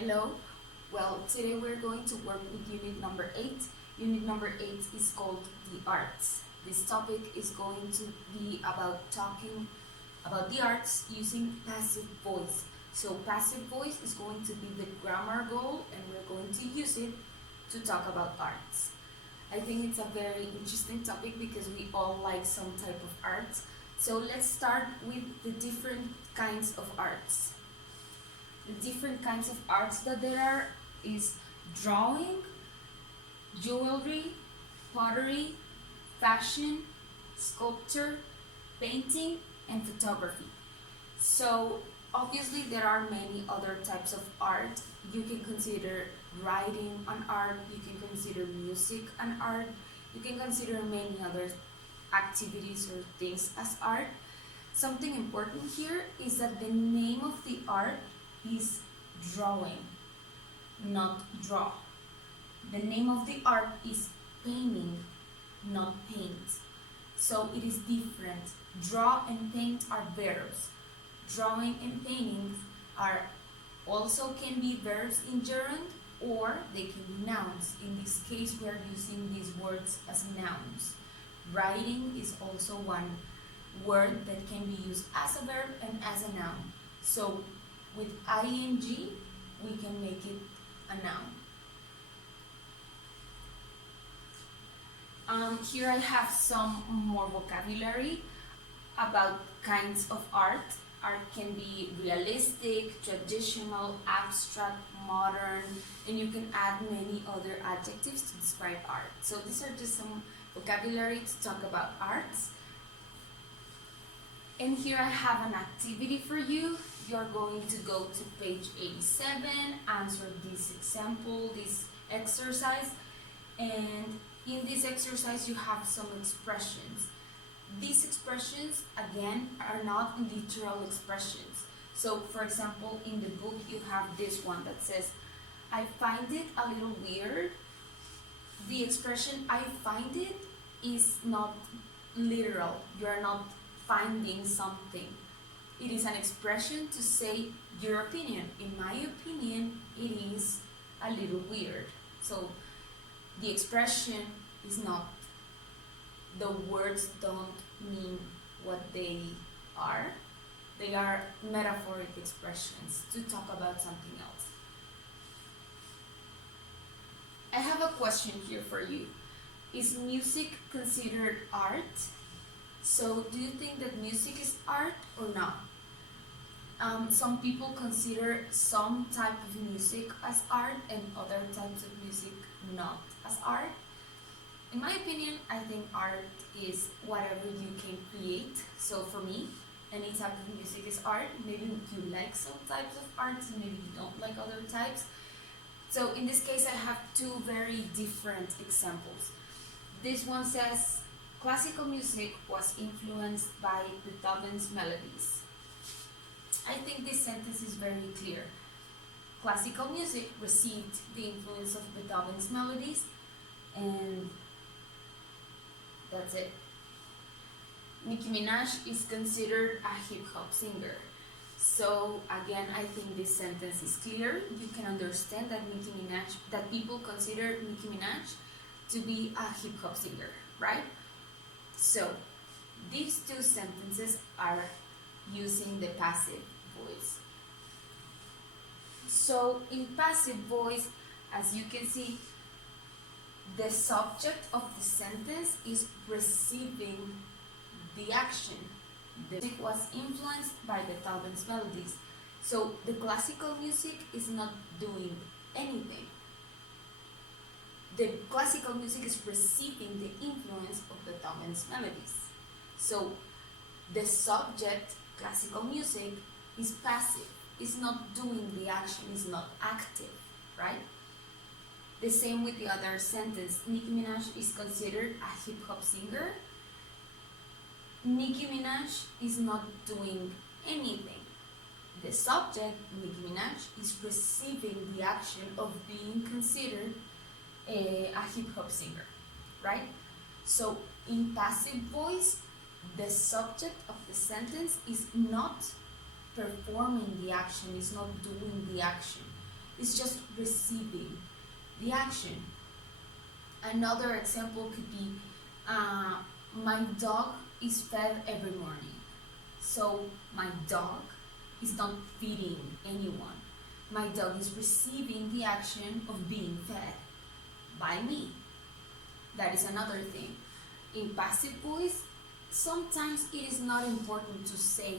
Hello. Well, today we're going to work with unit number 8. Unit number 8 is called the arts. This topic is going to be about talking about the arts using passive voice. So passive voice is going to be the grammar goal, and we're going to use it to talk about arts. I think it's a very interesting topic because we all like some type of arts. So let's start with the different kinds of arts. The different kinds of arts that there are is drawing, jewelry, pottery, fashion, sculpture, painting, and photography. So obviously there are many other types of art. You can consider writing an art, you can consider music an art, you can consider many other activities or things as art. Something important here is that the name of the art is drawing, not draw. The name of the art is painting, not paint. So it is different. Draw and paint are verbs. Drawing and painting are also can be verbs in gerund, or they can be nouns. In this case, we are using these words as nouns. Writing is also one word that can be used as a verb and as a noun. So with ing, we can make it a noun. Here I have some more vocabulary about kinds of art. Art can be realistic, traditional, abstract, modern, and you can add many other adjectives to describe art. So these are just some vocabulary to talk about arts. And here I have an activity for you. You're going to go to page 87, answer this example, this exercise, and in this exercise you have some expressions. These expressions, again, are not literal expressions. So, for example, in the book you have this one that says, I find it a little weird. The expression I find it is not literal. You are not finding something. It is an expression to say your opinion. In my opinion, it is a little weird. So the expression is not, the words don't mean what they are. They are metaphoric expressions to talk about something else. I have a question here for you. Is music considered art? So do you think that music is art or not? Some people consider some type of music as art and other types of music not as art. In my opinion, I think art is whatever you can create. So for me, any type of music is art. Maybe you like some types of arts, maybe you don't like other types. So in this case, I have two very different examples. This one says, classical music was influenced by Beethoven's melodies. I think this sentence is very clear. Classical music received the influence of Beethoven's melodies, and that's it. Nicki Minaj is considered a hip-hop singer. So again, I think this sentence is clear. You can understand that people consider Nicki Minaj to be a hip-hop singer, right? So these two sentences are using the passive voice. So in passive voice, as you can see, the subject of the sentence is receiving the action. The music was influenced by Beethoven's melodies. So the classical music is not doing anything. The classical music is receiving the influence of Beethoven's melodies. So the subject, classical music, is passive. It's not doing the action, it's not active, right? The same with the other sentence. Nicki Minaj is considered a hip-hop singer. Nicki Minaj is not doing anything. The subject, Nicki Minaj, is receiving the action of being considered a hip-hop singer, right? So in passive voice, the subject of the sentence is not performing the action, is not doing the action. is just receiving the action. Another example could be, my dog is fed every morning. So my dog is not feeding anyone. My dog is receiving the action of being fed by me. That is another thing. In passive voice, sometimes it is not important to say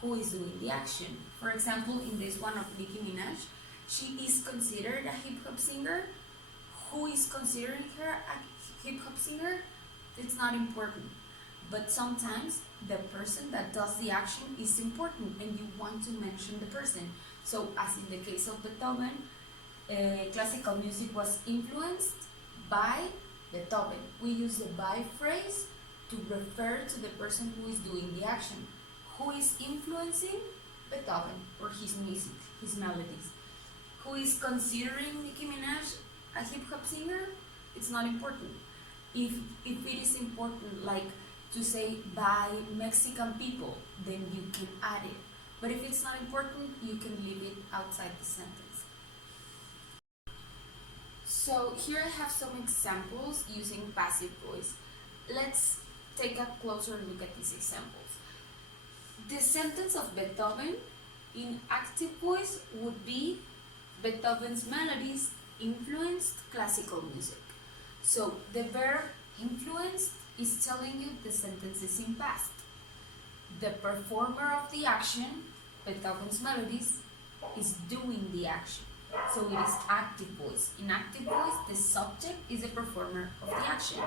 who is doing the action. For example, in this one of Nicki Minaj, she is considered a hip-hop singer. Who is considering her a hip-hop singer? It's not important. But sometimes the person that does the action is important and you want to mention the person. So as in the case of Beethoven, classical music was influenced by Beethoven. We use the by phrase to refer to the person who is doing the action. Who is influencing Beethoven or his music, his melodies? Who is considering Nicki Minaj a hip-hop singer? It's not important. If it is important, like to say by Mexican people, then you can add it. But if it's not important, you can leave it outside the sentence. So here I have some examples using passive voice. Let's take a closer look at these examples. The sentence of Beethoven in active voice would be Beethoven's melodies influenced classical music. So the verb influenced is telling you the sentence is in past. The performer of the action, Beethoven's melodies, is doing the action. So it is active voice. In active voice, the subject is the performer of the action.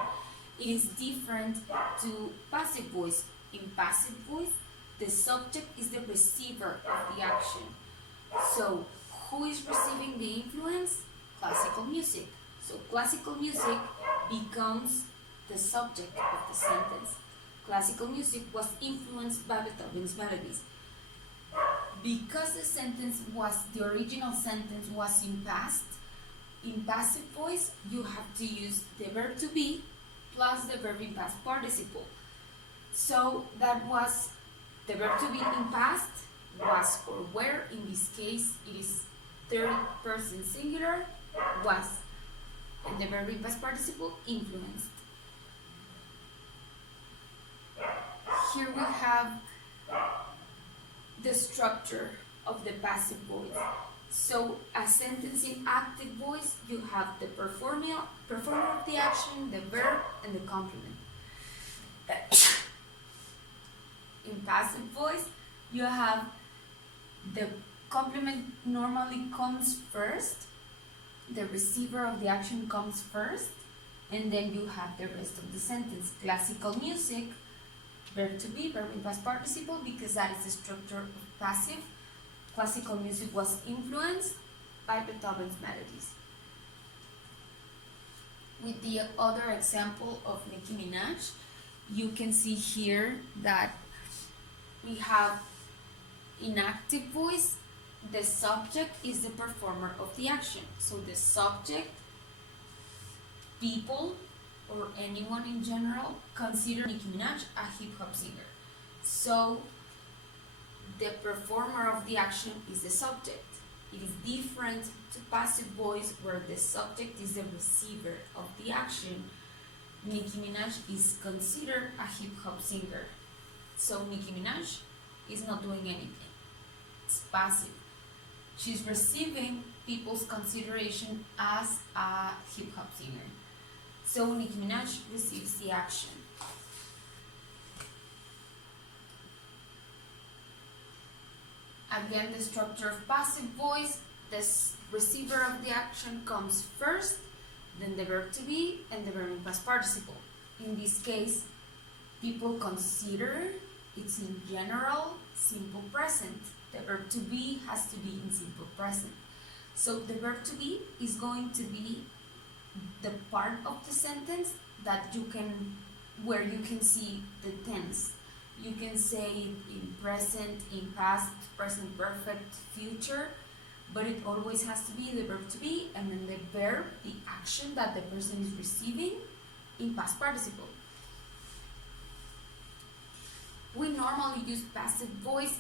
It is different to passive voice. In passive voice, the subject is the receiver of the action. So who is receiving the influence? Classical music. So classical music becomes the subject of the sentence. Classical music was influenced by Beethoven's melodies. Because the original sentence was in past, in passive voice, you have to use the verb to be plus the verb in past participle. So that was the verb to be in past was or were. In this case, it is third person singular, was, and the verb in past participle influenced. Here we have the structure of the passive voice. So a sentence in active voice, you have the performer of the action, the verb, and the complement. In passive voice, you have the complement normally comes first, the receiver of the action comes first, and then you have the rest of the sentence. Classical music, verb to be, verb in past participle, because that is the structure of passive. Classical music was influenced by Beethoven's melodies. With the other example of Nicki Minaj, you can see here that we have in active voice, the subject is the performer of the action. So the subject, people, or anyone in general, consider Nicki Minaj a hip-hop singer. So the performer of the action is the subject. It is different to passive voice where the subject is the receiver of the action. Nicki Minaj is considered a hip-hop singer. So Nicki Minaj is not doing anything. It's passive. She's receiving people's consideration as a hip-hop singer. So Nicki Minaj receives the action. Again, the structure of passive voice, the receiver of the action comes first, then the verb to be, and the verb in past participle. In this case, people consider it's in general simple present. The verb to be has to be in simple present. So the verb to be is going to be the part of the sentence that where you can see the tense. You can say it in present, in past, present perfect, future, but it always has to be the verb to be and then the verb, the action that the person is receiving in past participle. We normally use passive voice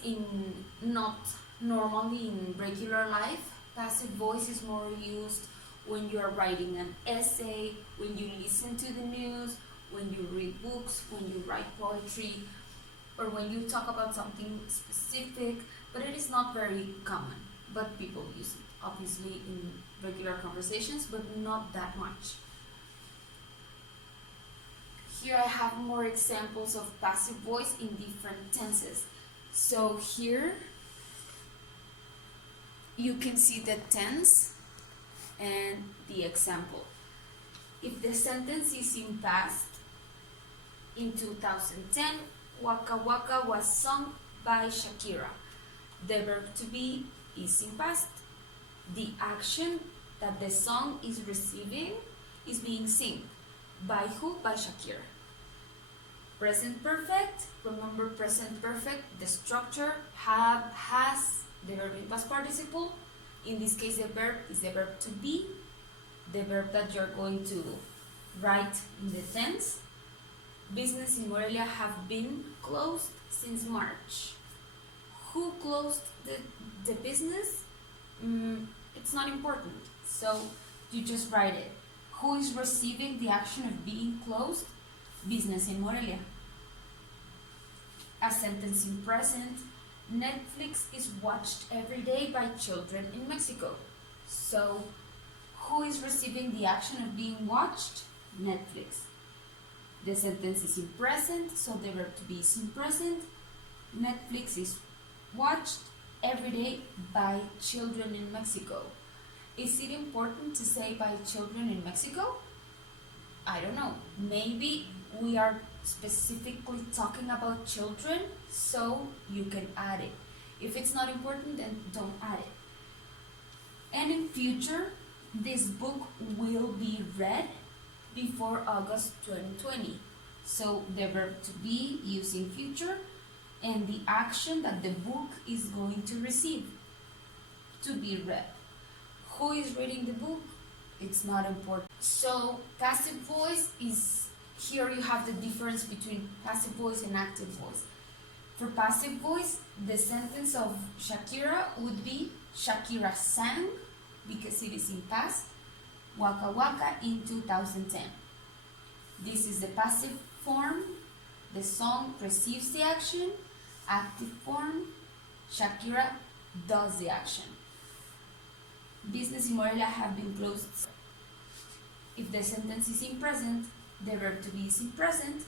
not normally in regular life, Passive voice is more used when you are writing an essay, when you listen to the news, when you read books, when you write poetry, or when you talk about something specific, but it is not very common. But people use it, obviously, in regular conversations, but not that much. Here I have more examples of passive voice in different tenses. So here you can see the tense and the example. If the sentence is in past, in 2010, Waka Waka was sung by Shakira. The verb to be is in past. The action that the song is receiving is being seen. By who? By Shakira. Present perfect. Remember present perfect, the structure have, has, the verb in past participle. In this case, the verb is the verb to be, the verb that you're going to write in the tense. Business in Morelia have been closed since March. Who closed the business? It's not important, so you just write it. Who is receiving the action of being closed? Business in Morelia. A sentence in present. Netflix is watched every day by children in Mexico. So, who is receiving the action of being watched? Netflix. The sentence is in present, so the verb to be is in present. Netflix is watched every day by children in Mexico. Is it important to say by children in Mexico? I don't know. Maybe we are specifically talking about children, so you can add it. If it's not important, then don't add it. And in future, this book will be read before August 2020. So the verb to be using future and the action that the book is going to receive to be read. Who is reading the book? It's not important. So passive voice is, here you have the difference between passive voice and active voice. For passive voice, the sentence of Shakira would be Shakira sang, because it is in past, Waka Waka in 2010. This is the passive form. The song receives the action. Active form, Shakira does the action. Business in Morelia have been closed. If the sentence is in present, the verb to be is in present.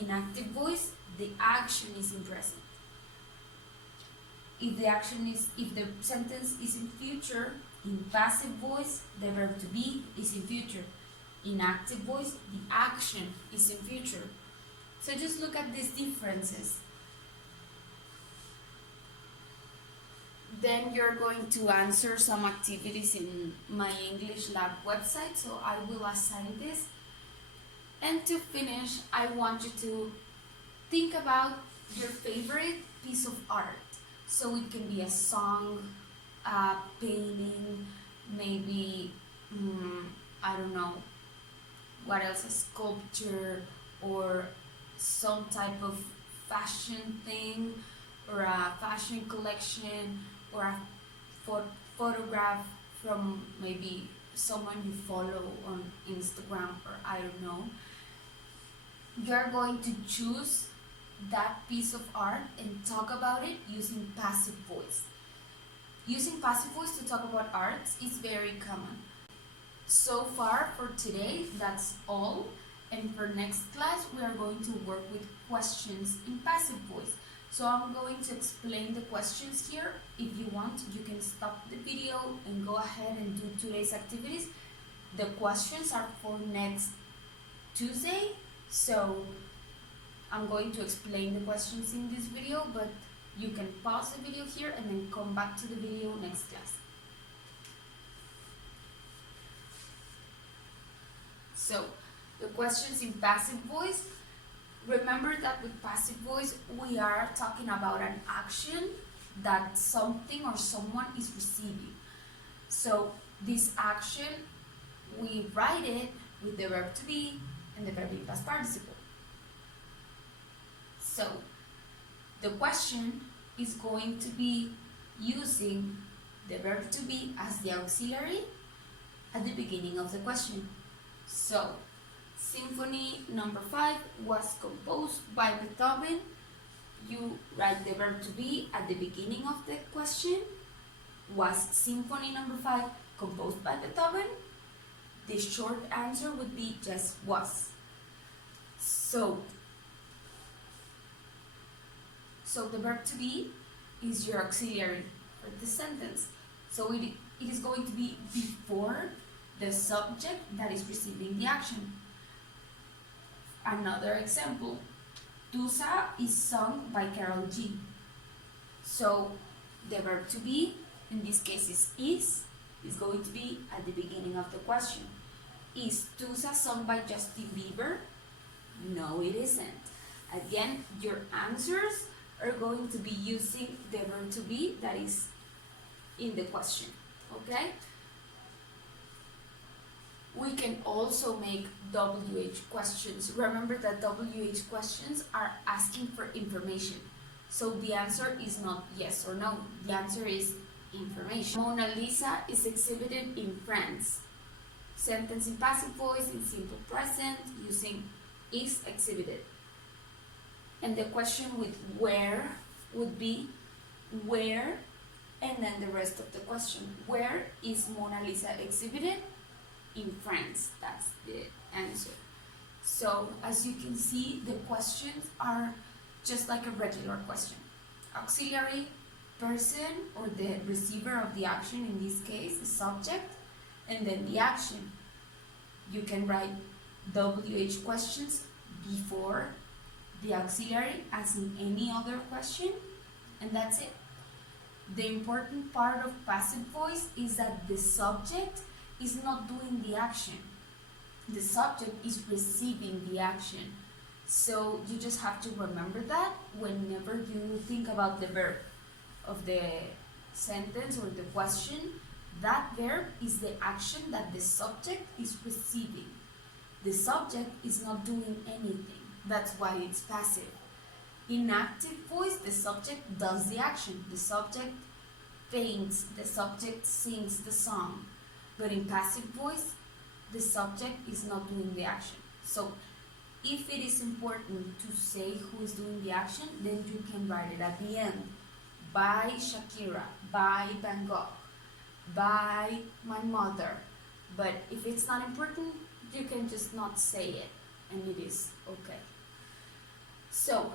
In active voice, the action is in present. If the sentence is in future, in passive voice, the verb to be is in future. In active voice, the action is in future. So just look at these differences. Then you're going to answer some activities in my English Lab website, so I will assign this. And to finish, I want you to think about your favorite piece of art. So it can be a song, a painting, maybe, I don't know, what else, a sculpture, or some type of fashion thing, or a fashion collection, or a photograph from maybe someone you follow on Instagram, or I don't know. You're going to choose that piece of art and talk about it using passive voice. Using passive voice to talk about arts is very common. So far for today, that's all. And for next class, we are going to work with questions in passive voice. So I'm going to explain the questions here. If you want, you can stop the video and go ahead and do today's activities. The questions are for next Tuesday. So I'm going to explain the questions in this video, but you can pause the video here and then come back to the video next class. So the questions in passive voice. Remember that with passive voice, we are talking about an action that something or someone is receiving. So this action, we write it with the verb to be and the verb in past participle. So the question is going to be using the verb to be as the auxiliary at the beginning of the question. So, Symphony number 5 was composed by Beethoven. You write the verb to be at the beginning of the question. Was Symphony number 5 composed by Beethoven? The short answer would be just was. So the verb to be is your auxiliary for the sentence. So it is going to be before the subject that is receiving the action. Another example, Tusa is sung by Carol G. So the verb to be, in this case is going to be at the beginning of the question. Is Tusa sung by Justin Bieber? No, it isn't. Again, your answers are going to be using the verb to be that is in the question, okay? We can also make WH questions. Remember that WH questions are asking for information. So the answer is not yes or no. The answer is information. Mona Lisa is exhibited in France. Sentence in passive voice in simple present using is exhibited. And the question with where would be where, and then the rest of the question. Where is Mona Lisa exhibited? In France. That's the answer. So as you can see, the questions are just like a regular question. Auxiliary, person or the receiver of the action, in this case the subject, and then the action. You can write WH questions before the auxiliary as in any other question, and that's it. The important part of passive voice is that the subject is not doing the action. The subject is receiving the action. So you just have to remember that whenever you think about the verb of the sentence or the question. That verb is the action that the subject is receiving. The subject is not doing anything. That's why it's passive. In active voice, the subject does the action. The subject paints, the subject sings the song. But in passive voice, the subject is not doing the action. So if it is important to say who is doing the action, then you can write it at the end. By Shakira, by Van Gogh, by my mother. But if it's not important, you can just not say it, and it is okay. So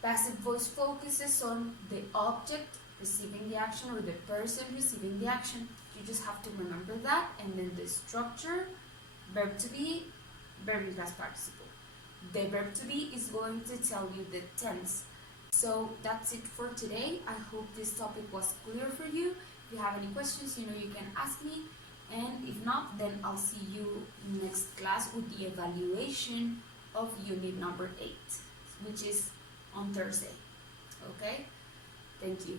passive voice focuses on the object receiving the action or the person receiving the action. You just have to remember that, and then the structure, verb to be, verb in past participle. The verb to be is going to tell you the tense. So that's it for today. I hope this topic was clear for you. If you have any questions, you can ask me. And if not, then I'll see you next class with the evaluation of unit number 8, which is on Thursday. Okay? Thank you.